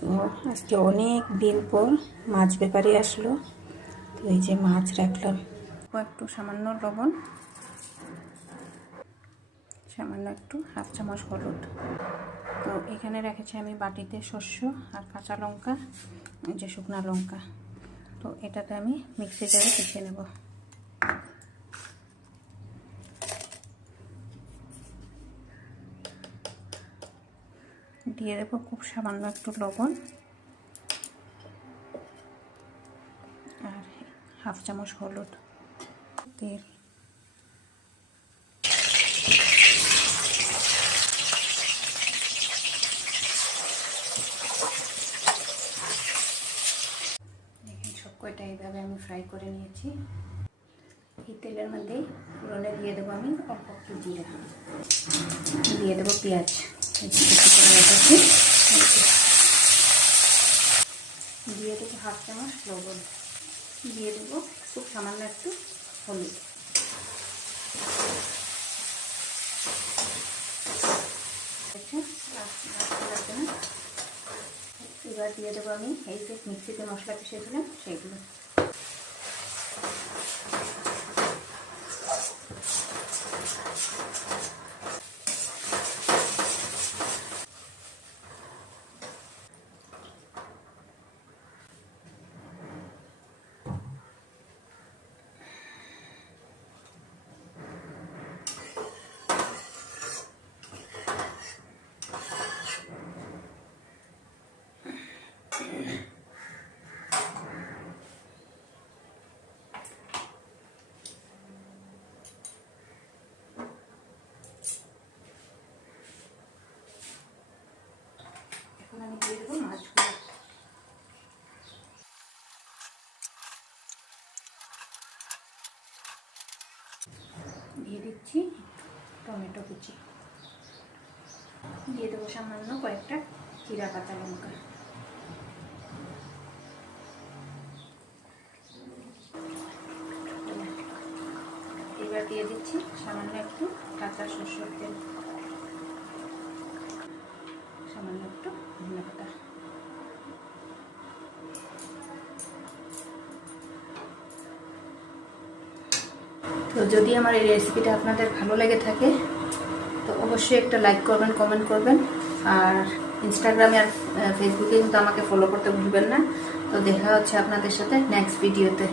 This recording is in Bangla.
তো আজকে অনেক দিন পর মাছ ব্যাপারী আসলো, তো এই যে মাছ রাখলাম। একটু সামান্য লবণ, সামান্য একটু হাফ চামচ হলুদ। তো এখানে রেখেছি আমি বাটিতে শস্য আর কাঁচা লঙ্কা, যে শুকনা লঙ্কা। তো এটাতে আমি মিক্সি জারে পিষে নেব। দিয়ে দেবো খুব সামান্য একটু লবণ আর হাফ চামচ হলুদ, তেল। দেখেন সব কয়টা এইভাবে আমি ফ্রাই করে নিয়েছি। এই তেলের মধ্যেই ফোড়নে দিয়ে দেবো আমি অল্প একটু জিরা, দিয়ে দেবো পেঁয়াজ দিয়ে দেবো হাফ চামচ লবণ, দিয়ে দেবো খুব সামান্য একটু হলুদ। এবার দিয়ে দেবো আমি এই যে মিক্সিতে মশলা পিষেছিলাম সেইগুলো। এখন আমি দিয়ে দেবো মাছগুলো। দিয়ে দিচ্ছি টমেটো কুচি, দিয়ে দেবো সামান্য কয়েকটা জিরা কাঁচা লঙ্কা। এবার দিয়ে দিচ্ছি সামান্য একটু কাঁচা সরষের তেল, সামান্য একটু ধনে পাতা। তো যদি আমার এই রেসিপিটা আপনাদের ভালো লেগে থাকে তো অবশ্যই একটা লাইক করবেন, কমেন্ট করবেন, আর ইনস্টাগ্রামে আর ফেসবুকে কিন্তু আমাকে ফলো করতে ভুলবেন না। তো দেখা হচ্ছে আপনাদের সাথে নেক্সট ভিডিওতে।